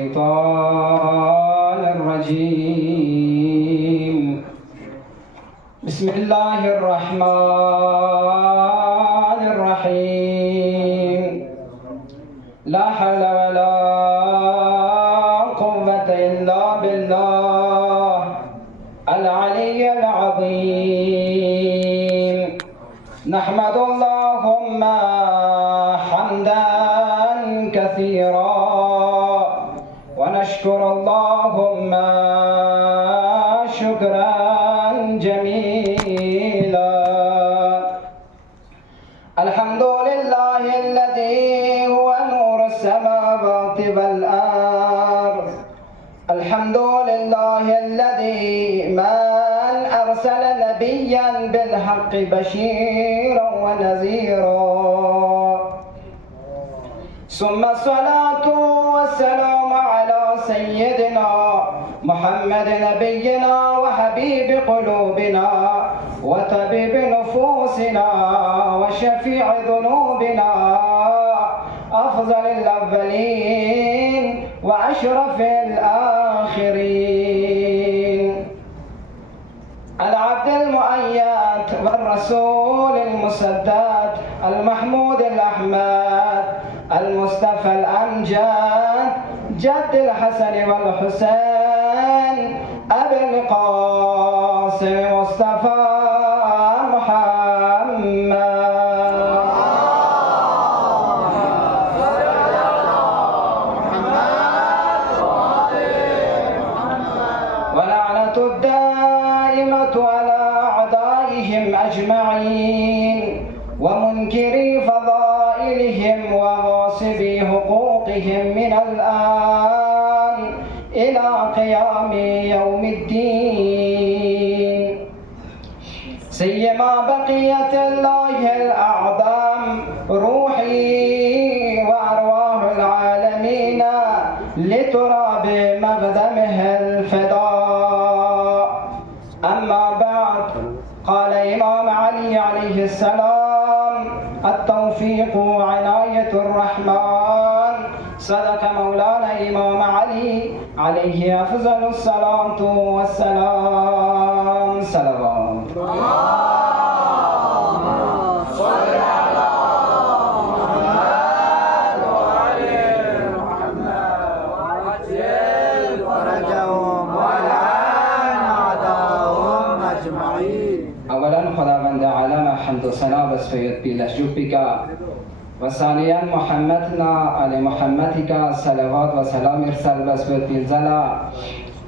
الشيطان الرجيم. بسم الله الرحمن الرحيم. لا حول ولا قوة إلا بالله العلي العظيم. نحمد اللهم حمدا كثيرا ونشكر اللهم شكرا جميلا. الحمد لله الذي هو نور السماوات والأرض. الحمد لله الذي من أرسل نبيا بالحق بشيرا ونذيرا. ثم الصلاة والسلام على سيدنا محمد نبينا وحبيب قلوبنا وطبيب نفوسنا وشفيع ذنوبنا، أفضل الأولين وأشرف الآخرين، العبد المؤيد والرسول المسدد المحمود الأحمد المصطفى الأمجد جد الحسن والحسين أبي القاسم مصطفى محمد. ولعنة الدائمة على أعدائهم أجمعين ومنكري فضائلهم وغاصبي حقوقهم من الآن إلى قيام يوم الدين، سيما بقية الله الأعظم روحي وأرواح العالمين لتراب مقدمه الفداء. أما بعد، قال إمام علي عليه السلام: التوفيق عناية الرحمن. صدق مولانا إمام علي عليه أفضل الصلاة والسلام. صلوات صل على محمد وآل محمد وعجل فرجهم والعن أعداءهم أجمعين. اولا خداوند عالم حمد و ثنا بسپید پیلش جوبیکا و ثانیا محمدنا علی محمدیکا صلوات و سلام ارسال بسپید پیلزلا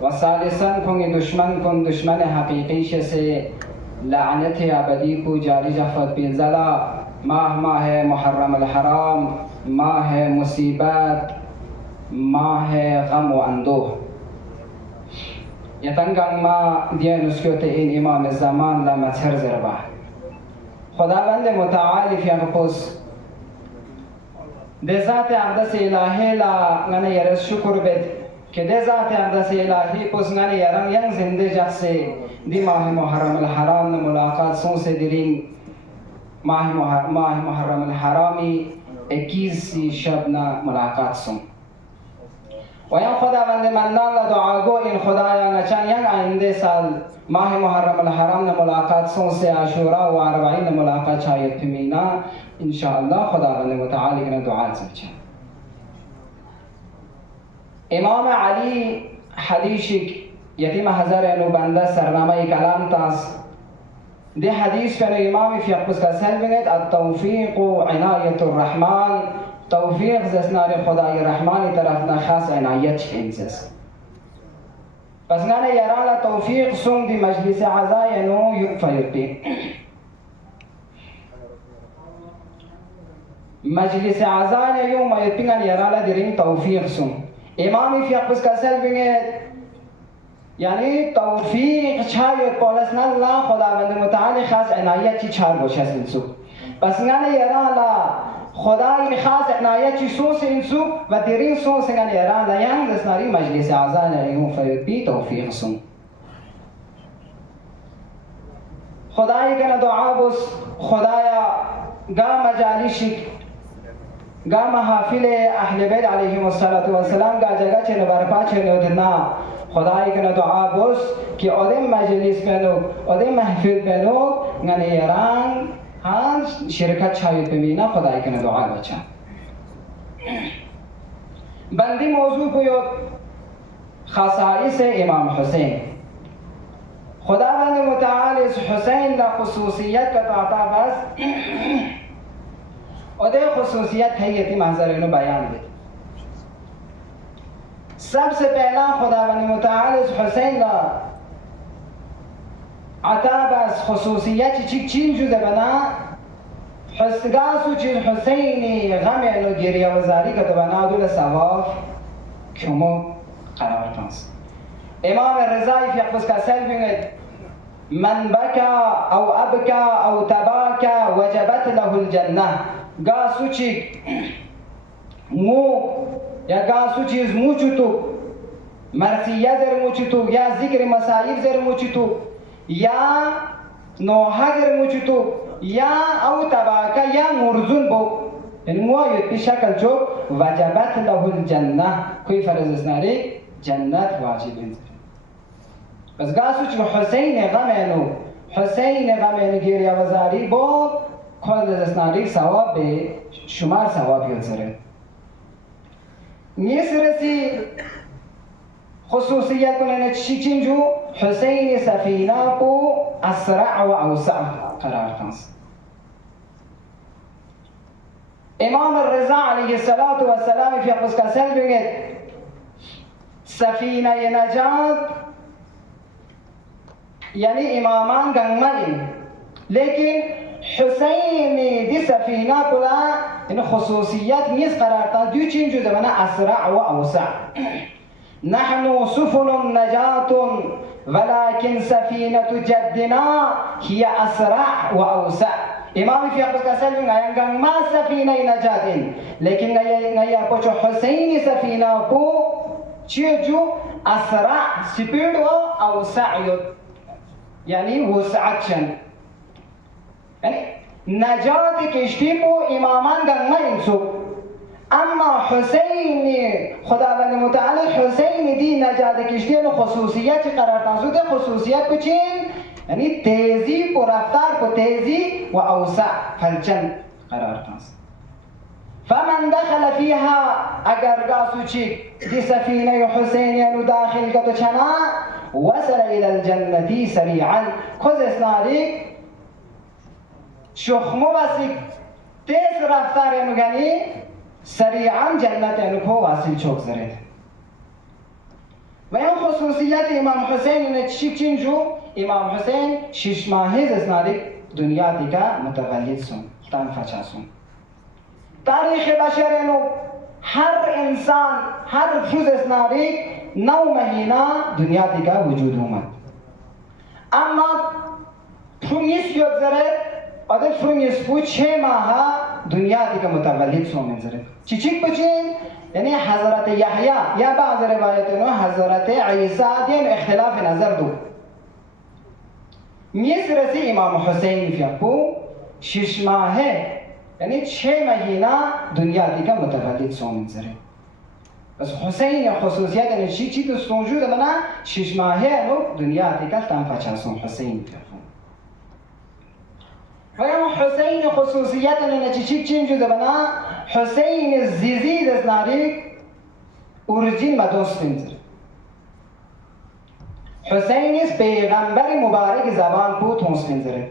و ثالثا کنگ دشمن کن دشمن حقیقیش سے لعنت ابدی کو جاری جفت پیلزلا. ماہ محرم الحرام، ماہ مصیبت، ماہ غم و اندوه. یتنگم ما دیان اسکوت این امام زمان لا مظهر زربا. خداوند متعالی فی انفس ده ذات اقدس الهی لا غنه یرس شکر بد که ده ذات اقدس الهی پس غنه یرم ین زنده جخصه دی ماه محرم الحرام ملاقات سون سے درین ماه محرم الحرامی 21 شب ملاقات سون. و این خداوند منان لدعاگو این خدایا نچان ین آینده سال ماه محرم الحرام ملاقات سون سے عاشورا و 40 ملاقات شاید پمینا انشاءالله خداوند متعالی کنه دعا سبچه. امام علی حدیث یتیم هزار نو بنده سرنامه کلام تاس ده حدیث کنه امام فی اقبس کا سل بگید التوفیق عنایت الرحمن. توفیق زسنار خدای رحمانی طرف خاص عنایت انزس. پس نانه یرالا توفیق سون دی مجلس عزای نو یقفیقی. مجلس عزای یوم یپینگان یرالا دیرین توفیق سون. امامی فی اقبس کا سل بگید یعنی توفیق چاید پولس نه لا خداوند متعالی خاص عنایت چی چار گوشه انسو. پس نانه یرالا خدای خاص عنایت چی سوس انسو و دیرین سوس نانه یرالا ینگ دسناری مجلس عزای یوم فیقی توفیق سون. خدای کنه دعا بس خدایا گا مجالیشی گا محافل اهل بیت علیهم السلام گا جگہ چه برپا چه ندنا خدای کنه دعا بس که آدم مجلس بنو آدم محفل بنو غنی ایران هان شرکت شاید بمینا خدای کنه دعا بچه بندی موضوع بیاد خصائص امام حسین خداوند متعال حسین لا خصوصیت کا تعطا بس اور دے خصوصیت ہے یہ منظر انہوں بیان دے سب سے پہلا خداوند متعال حسین لا عطا بس خصوصیت چیک چین جو دے بنا حسگاسو چیز حسینی غم انو گریہ وزاری کا بنا دول ثواب کمو قرار تنس امام الرضای فی اقبس کا سل بینید من بكى أو أبكى أو تباكى وجبت له الجنة قاسو چیک مو یا قاسو چیز موچتو مرسیه زر موچتو یا ذکر مسائب زر موچتو یا نوحه زر موچتو یا او تباکه یا مرزون بو یعنی موایت بی شکل چو وجبت له الجنه کوئی فرض اسناری جنت واجب انزر بس قاسو چو حسین غمینو گیریا وزاری با کل اسناری ثواب به شمار ثواب یوزره نیسرسی خصوصیت کنه چی جو حسین سفینه کو اسرع و اوسع قرار تنس امام الرضا علیه السلام فی اقبس کا سل بگید سفینه نجات یعنی امامان گنگمانی لیکن حسین دی سفینه کلا این خصوصیت نیست قرار تنس دیو چین جو زمانه اسرع و اوسع نحن سفن نجات ولكن سفينة جدنا هي أسرع وأوسع امام فی اقبس کا سلم گایاں ما سفینہ نجات لیکن گایا پوچھو حسین سفینہ کو چیجو اسرع سپیڈ و اوسع یعنی وسعت چن یعنی نجات کشتی کو امامان گنگا انسو اما حسین خداوند متعال حسین دی نجات کشتی خصوصیت قرار تنسود خصوصیت کو چین یعنی تیزی کو رفتار کو تیزی و اوسع فلچن قرار تنس فمن دخل فيها اگر گاسو چی دی سفینه حسین یعنی داخل کتو چنا وصل الى الجنة سریعا خوز اسناری شخمو بسی تیز رفتار یعنی گنی سریعا جنت یعنی کو واصل چوک زرید و این خصوصیت امام حسین نے چین جو امام حسین 6 ماهه اسناری دنیا دیگه متولد سون تن فچاسون تاریخ بشر اینو هر انسان هر روز اسناری 9 مهینه دنیا دیگه وجود اومد اما پرومیس یاد زرد آده پرومیس بود 6 ماه دنیا دیگه متولد سون منظره چیک بچین یعنی حضرت یحیی یا بعض روایت حضرت عیسی دین اختلاف نظر دو میرسی امام حسین فیکو 6 ماهه یعنی 6 مهینه دنیا دیگه متولد سون منظره بس حسین خصوصیت یعنی چی تو سونجود بنا 6 ماهه نو دنیا دیگه تن فچاسون حسین فیکو و یا حسین خصوصیت یعنی چی جو بنا حسین زیزید از ناری اورجین مدوست منظره حسین از پیغمبر مبارک زبان بود تونست منظره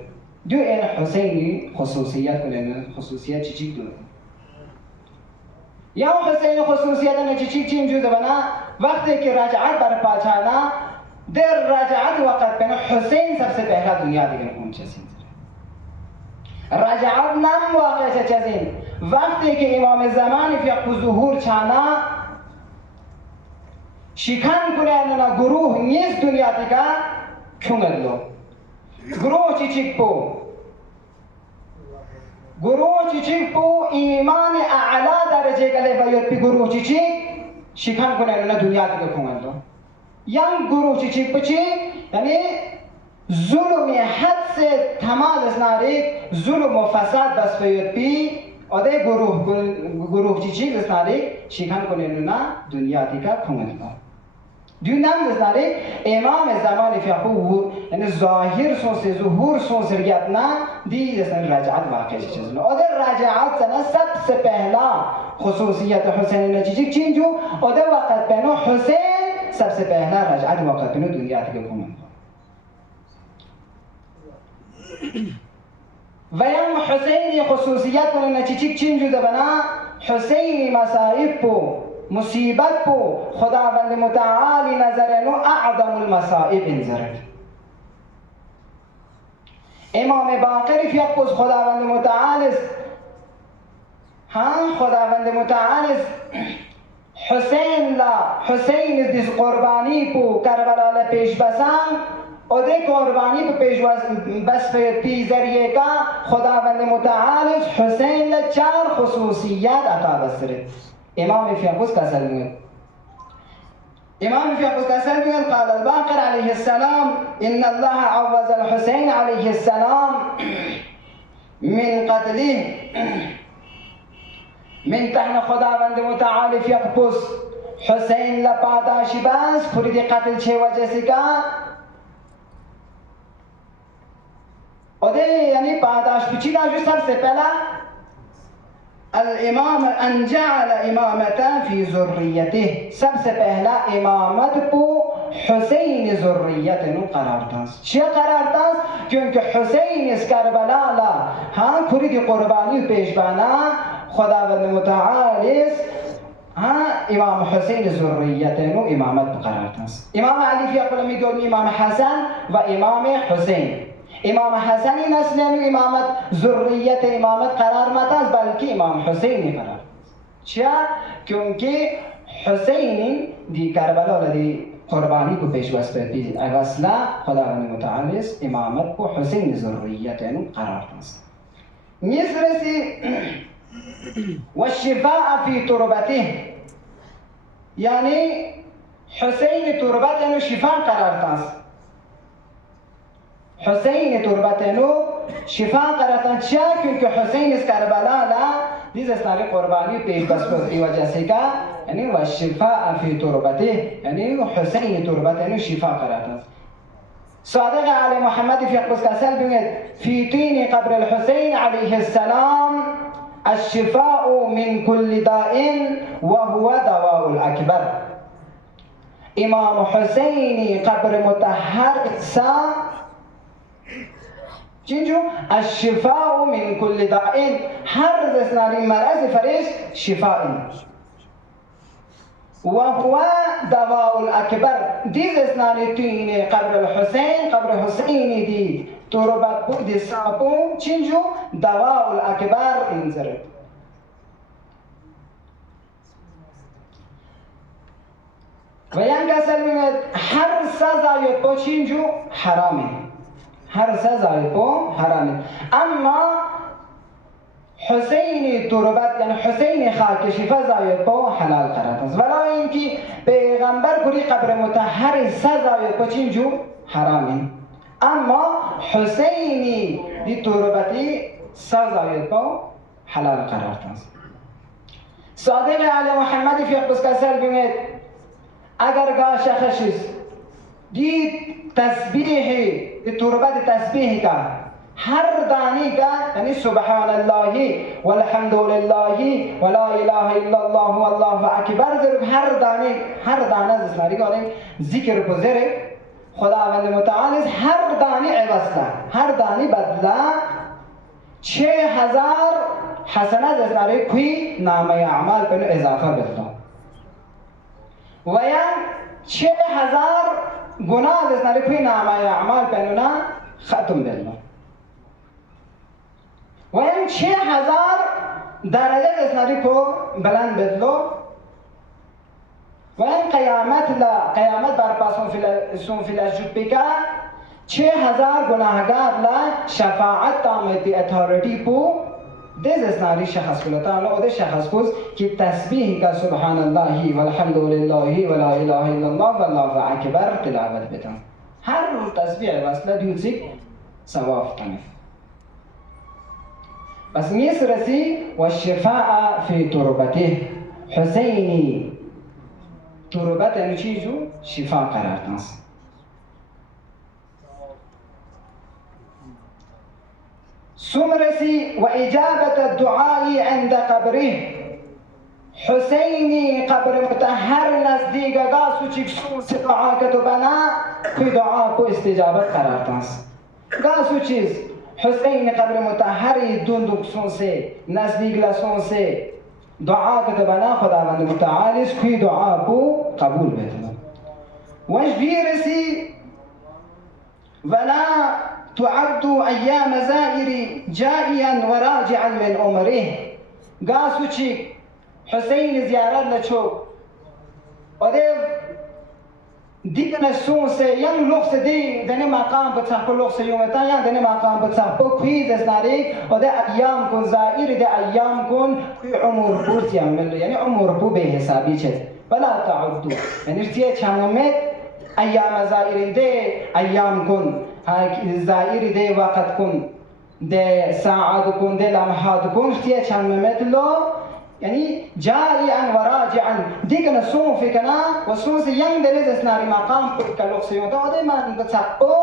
دو این حسینی خصوصیت کنه خصوصیت چی دو یا حسین خصوصیت یعنی چی جو بنا وقتی که رجعت برپا چانا در رجعت وقت بنا حسین सबसे पहला दुनिया دیگه پہنچه رجعت نم واقع چیزین وقتی که امام زمان فی ظهور چانا شکن کنه نه گروه نیست دنیا دیگه کنگلو گروه چیک پو ایمان اعلا درجه گله باید پی گروه چیک شکن کنه نه دنیا دیگه کنگلو یم گروه چیک پچی یعنی ظلم حد سے تماز اسناری ظلم و فساد بس باید پی Ode guruh cici desnari shikan konenuna dünya tika kumunma. Dünyam desnari imam zaman fiyahu yani zahir son se zuhur son sergiyatna di desnari raj'at वाक़ई चीज़ ना. Ode raj'at sana सबसे पहला खुसूसियत हुसैन ने चीज़ चिंजू ode वक़्त पहनो हुसैन सबसे पहला रजअत वक़्त पहनो दुनिया tika kumunma. ویم حسینی خصوصیت کنه چیچیک چینجو دبنا حسینی مصائب پو مصیبت پو خداوند متعالی نظرنو اعظم المصائب انظرد امام باقری فیقوز خداوند متعالی خداوند متعالی حسین دیز قربانی پو کربلا پیش بسان اده قربانی به پیشواز بس پی ذریعه کا خداوند متعال حسین ل چار خصوصیات عطا بسره امام فیقوز کسل میگن قال الباقر علیه السلام ان الله عوض الحسین علیه السلام من قتله من تحن خداوند متعال فیقوز حسین ل پاداشی باز فرید قتل چه وجه سکا وده یعنی پاداش بچی داشت सबसे पहला الامام ان جعل امامتا فی ذریته सबसे पहला امامت کو حسین ذریت نو قرار داد چه قرار داد کیونکه حسین از کربلا لا خورید قربانی پیش بانا خداوند متعال امام حسین ذریت نو امامت قرار داد امام علی فیقل میگه امام حسن و امام حسین امام حسنی نسلنو امامت ذریت امامت قرار متاز بلکه امام حسینی قرار چرا؟ کیونکه حسینی دی کربلا دی قربانی کو پیش واسطه اصلا خداوند متعال امامت کو حسین ذریت نو قرار داد میسرسی والشفاء فی تربته یعنی حسین تربت نو شفا قرار داد حسین تربتنو شفا قراتن چیا کیونکه حسین از کربلا لا دیز اسناری قربانی پیش بس ای وجه سے کا یعنی و شفاء فی تربته یعنی حسین تربتنو شفا قراتن صادق علی محمد فی قصه کسل بگید فی طین قبر الحسین علیه السلام الشفاء من كل داء وهو دواء الاکبر امام حسینی قبر مطهر سا چینجو الشفاء من كل داء هر دسناری مرض فرش شفاء وهو دواء الاکبر دیز اسنانی تین قبر الحسین قبر حسینی دی تربت بود دی ساپو چینجو دواء الاکبر انزرد و ین کسل میگه هر سزای با چینجو حرامه هر سزای کو حرامه اما حسین تربت یعنی حسین خاک شفا زای کو حلال قرار است ولی اینکه پیغمبر کلی قبر مطهر سزای کو چینجو حرامه اما حسینی دی تربتی سزای کو حلال قرار است صادق علی محمد فی قصه کسل بگید اگر گاه شخصیست دید تسبیحی تربت تسبیح کا ہر دانی کا یعنی سبحان اللہ والحمد للہ ولا الہ الا اللہ واللہ اکبر ضرور ہر دانہ زسناری کا ذکر گزر خداوند متعال ہر دانی عوض کا ہر دانی بدلا 6000 حسنہ زسناری کوئی نام اعمال پر اضافہ بدلا ویا 6000 گناه زسناری کوئی نامه اعمال پنونا ختم بدلو و این 6000 درجه زسناری کو بلند بدلو و این قیامت برپاسون فی الاسجود بکا 6000 گناهگار لا شفاعت تامتی اتھارٹی کو دیز اسناری شخص کلتا اللہ او دے شخص کس کی تسبیح کا سبحان اللہ والحمد للہ ولا الہ الا اللہ واللہ اکبر تلاوت بیتا ہر تسبیح وصلہ دیو سک ثواب تنف بس ميسرسي والشفاء في تربته حسيني تربت نشيجو شفاء قرار تنس سمرسي وإجابة الدعاء عند قبره حسيني قبر متحر نزدیک گاسو چیکسون سے دعا که تو بنا کوئی دعا کو استجابت قرار تنس گاسو چیز حسین قبر متحری دوندکسون سے نزدیک لسون سے دعا که تو بنا خداوند متعال اس کوئی دعا کو قبول بتنا وش بیرسی ولا تعد أيام زائري جائيا وراجعا من عمره قاسو چیک حسین زیارت لچو ودیو دیگه نسون سے یم لوگ سے دی دنه مقام بچه کو لوگ سے یومتا یا دنه مقام بچه کو کوی دستاریک و ده ایام کن زائر ده ایام کن کوی عمر بوز یعمل یعنی عمر بو به حسابی چه ولا تعدو یعنی ارتیه چمامت ایام زائر ده ایام کن زائر ده وقت کن ده ساعت کن ده لمحات کن ارتیه چمامت لو يعني جائعا وراجعا ديكنا سون في كنا وسون سي يان دريز اسناري مقام كلوك سيون تو ده ما نتصقو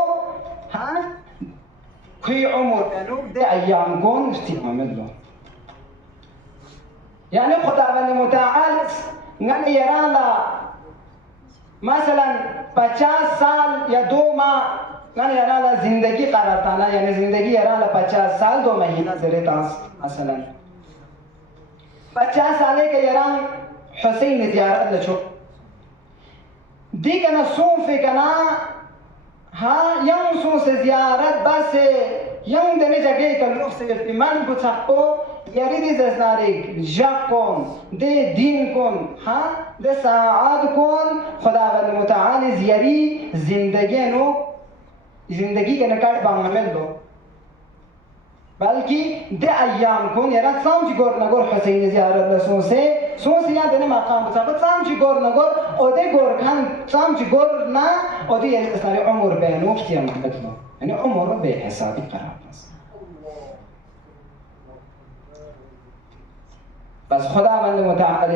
ها كي عمر انو ده ايام كون استقامت له يعني خداوند متعال نن يران لا مثلا 50 سال या 2 माह نن يران لا زندگی قرار تانا يعني زندگی يران لا 50 سال 2 महीना زره تاس مثلا 50 साले के यरान हुसैन ज़ियारत लचो दी कना सूं फे कना हाँ यंग सूं से ज़ियारत बस यंग देने जगह का लोग से इमान बुझाको यारी दी ज़नारे जाकोन दे दिन कोन हाँ दे साआद कोन खुदावंद मुताआल ज़ियारी ज़िंदगी के नकार बांगमेल दो बल्कि दे अय्याम कौन यारा सामची गोर नगोर हुसैन ज़ियारत लसों से याद देने मकाम बचाकर सामची गोर नगोर ओदे गोर खान सामची गोर ना ओदे यार सारे उम्र बहनों की अमत लो यानी उम्र बेहिसाबी करार बस खुदावंद मुताअल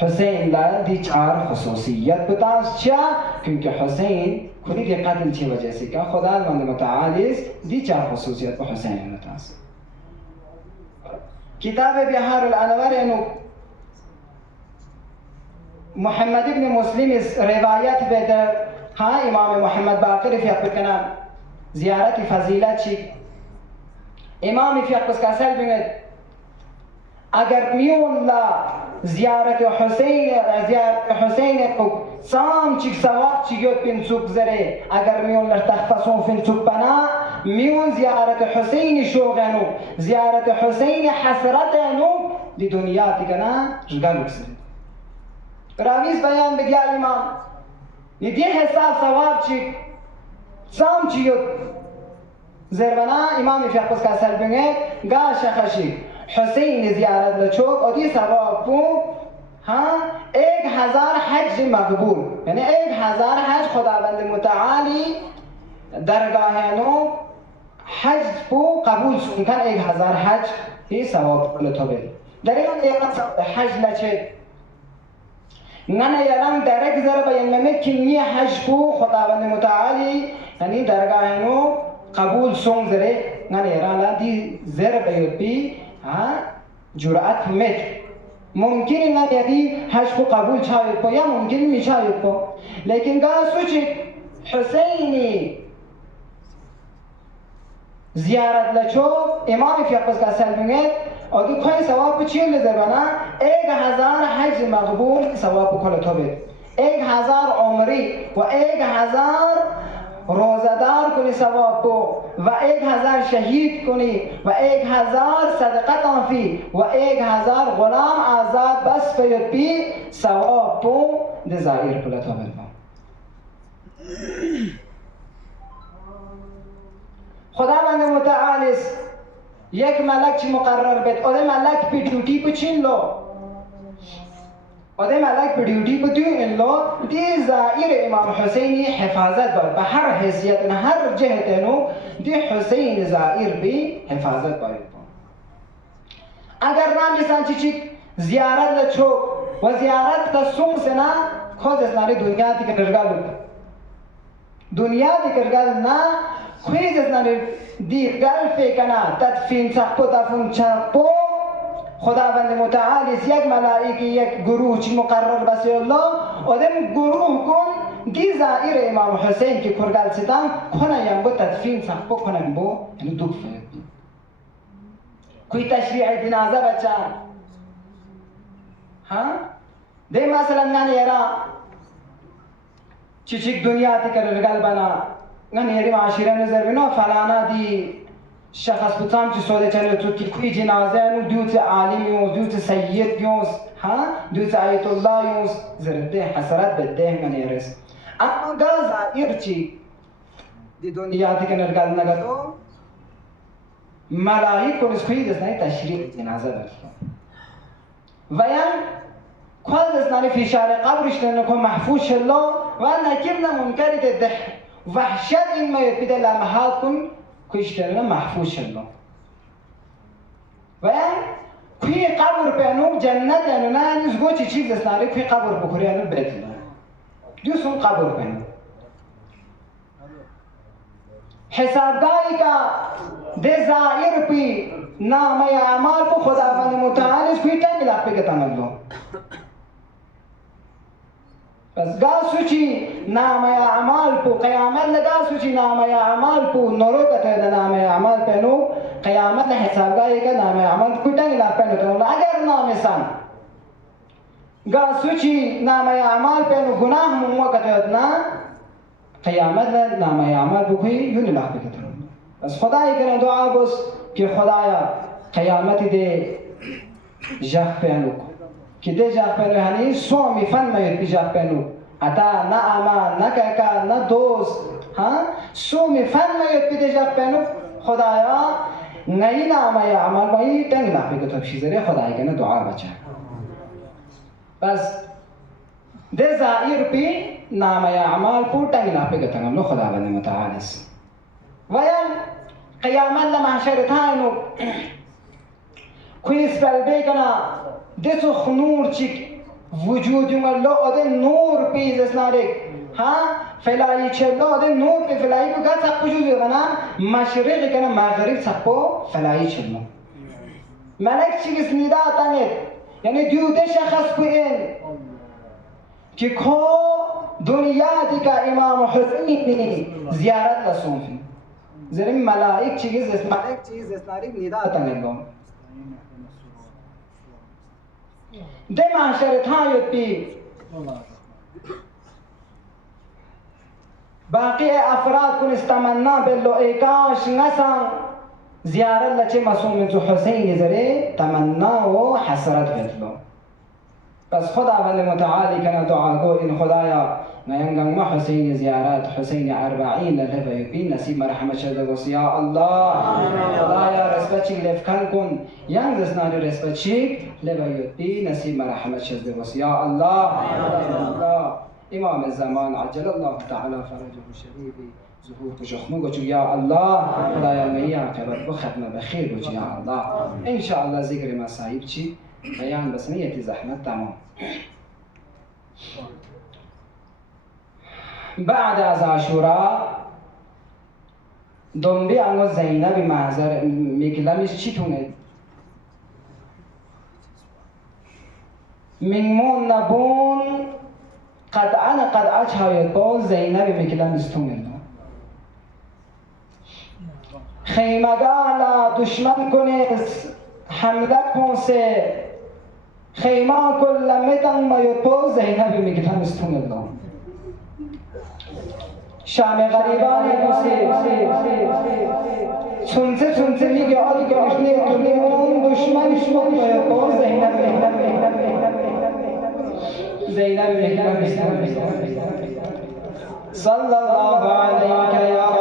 हुसैन ला दी 4 खसूसियत बतास क्या क्योंकि हुसैन खुदी के कत्ल की वजह से क्या खुदावंद मुताअल दी 4 खसूसियत पर हुसैन बतास किताब बिहार अल-अनवर इनो मोहम्मद इब्न मुस्लिम इस रिवायत बेहतर हाँ इमाम मोहम्मद बाक़िर fi अपना ज़ियारत फजीलत ची इमाम fi अपना सल बिंगत अगर मियोन ला ज़ियारत हुसैन को साम चिक सवाब चियोत पिन सुक जरे अगर मियोन ला तखफसों फिन सुक पना मियोन ज़ियारत हुसैन शोगनो ज़ियारत हुसैन हसरतनो दी दुनिया तिकना जगलुक से रावीस बयान बिदिया इमाम ये हिसाब सवाब चिक साम चियोत जरबना इमाम fi अपना सल बिंगत गा शखशी हुसैन ज़ियारत लचोक और ये सवाब को हाँ 1000 हज मकबूल यानी 1000 हज खुदावंद मुताआली दरगाहनो हज को कबूल सुनकर 1000 हज ही सवाब लथोबे दरेन याना हज लचे नन याना डायरेक्ट जरा बयान में किन्नी हज को खुदावंद मुताआली यानी दरगाहनो कबूल सुन जरे नन याना दी जरा बयोपी हाँ जुरात में मुमकिन ना यदि हज को कबूल छाये को या मुमकिन नहीं छाये को लेकिन गा सोचे हुसैनी ज़ियारत लचो इमाम fi आपस का सलमेंगे और तो कोई सवाब पुछिए ले जरबना 1000 हज मकबूल सवाब को खोले थोबे 1000 उम्री व 1000 रोज़ादार कुनी सवाब को व 1000 शहीद कुनी व 1000 सदक़त आफी व 1000 गुलाम आज़ाद बस पे पी सवाब को डिज़ायर पुलत हो बना खुदावंद मुताअल एक मलक ची मुकर्रर बेत ओदे मलक पे ड्यूटी पे चिन लो ओदे मलक पे ड्यूटी पे इन लो दी ज़ायर इमाम हुसैनी हिफाजत बहर हैसियत हर जहत नो दी हुसैन ज़ायर भी हिफाजत पर اگر نمیسن چیچی زیارت لچو و زیارت تصوم سنا خود از ناری دنیا تی کرگالو دنیا تی کرگال نا خویز از ناری دیرگال فکنا تدفین سخپو تفون چخپو خداوند متعال یک ملائکی یک گروه چی مقرر بسی الله آدم گروه کن دی زائر امام حسین که کرگال ستان کنه یم با تدفین سخپو کنه با یعنی دوک فید کوئی تشریع جنازه بچه ها ده مثلا من یرا چیچک دنیا تی کرگال بنا من یری معاشره نظر بنا فلانا دی شخص بودم چی سوده چنه تو که کوئی جنازه نو دیوت عالم یوز دیوت سید یوز ها دیوت آیت الله یوز زرده حسرت بده من یرس اما گاز ایر چی دی دنیا تی کرگال نگتو ملائک کنیز خوی دستانی تشریع جنازه برسن ویان کل دستانی فشار قبرش نکن محفوظ شلو و نکیم نمونکری ده وحشت این مایت بیده لمحات کن کشترنا محفوظ شلو ویان کوی قبر پینو جنت یعنو نه نزگو چی چیز دستانی کوی قبر بخوری یعنو بیدلو دیوسون قبر پینو حسابگاهی که ده زائر پی نام اعمال پو خداوند متعال اس کوئی ٹنگ لاپے کے تنگلو بس گا سوچی نام اعمال پو قیامت لگا سوچی نام اعمال پو نورو کتے ده نام اعمال پینو قیامت حسابگاهی که نام اعمال کوئی ٹنگ لاپے نو تنگلو اگر نام سان گا سوچی نام اعمال پینو گناہ ممو کتے اتنا قیامت نام اعمال پو کوئی یونی لاپے کے تنگلو بس خدای کنه دعا بس که خدایا قیامت ده جاک پینو که ده جاک پینو یعنی سومی فن میت بی جاک پینو اتا نه اما نه کاکا نه دوست ها سومی فن میت بی ده جاک پینو خدایا نئی نام اعمال باید تنگ لاپی که تو شیزره خدای کنه دعا بچه بس ده زائر پی نام اعمال پو تنگ لاپی که تنگم لو خداوند متعال است ویان قیامت لمحشر تاینو کوئی اسپل بیکنا دیسو خنور چک وجودی ملو آده نور پیز اسنارک ها فلایی چلو آده نور پی فلایی بگا سقو جوزی غنا مشرق کنا مغرب سقو فلایی چلو ملک چیز نیده آتانید یعنی دیوده شخص کوئین که کو دنیا دیگه امام حسین زیارت لسون فی زریم ملائک چیز اسناریک نیده آتانگو ده محشر تایید بی باقی افراد کن استمنا بلو ایکاش نسان زیارت لچه مسوم تو حسین زره تمنا و حسرت بلو بس خداوند متعالی کنه دعا گو این خدایا نینگم ما حسین زیارت حسین 40 للهبه بی نصیب مرحمت شده گوست یا الله خدایا رسبچی لفکن کن ینگ زسنانی رسبچی لبه بی نصیب مرحمت شده گوست یا الله امام الزمان عجل الله تعالی فرجه شریفی ظهور بجخمو گوچو یا الله خدایا می عاقبت بختم بخیر گوچو یا الله ان شاء الله ذکر مصائب چی بیان بس نیتی زحمت تمام بعد از عاشورا دنبی انو زینب محضر میکلمش چی تونه منمون نبون قطعا چهایت با زینب میکلمش تونه خیمگالا دشمن کنیس حمله کنسه خیمه کل میتن مایت با زینب میکلمش تونه شام غریبان موسی سنسه میگه آدی که اشنی دنیون دشمن باید با زینب صلی الله علیک یا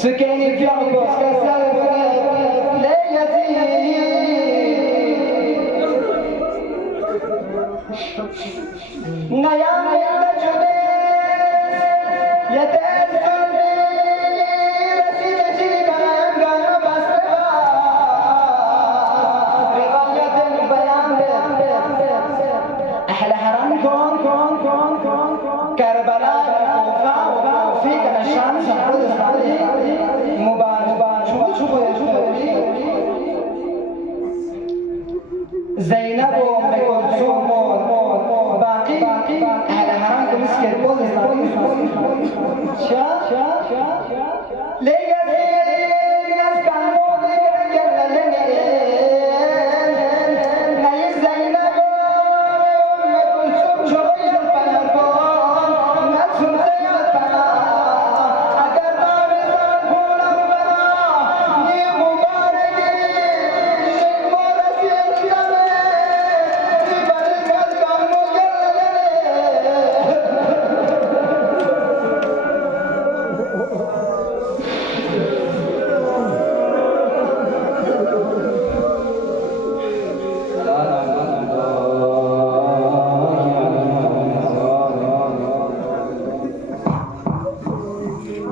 Ce qu'est une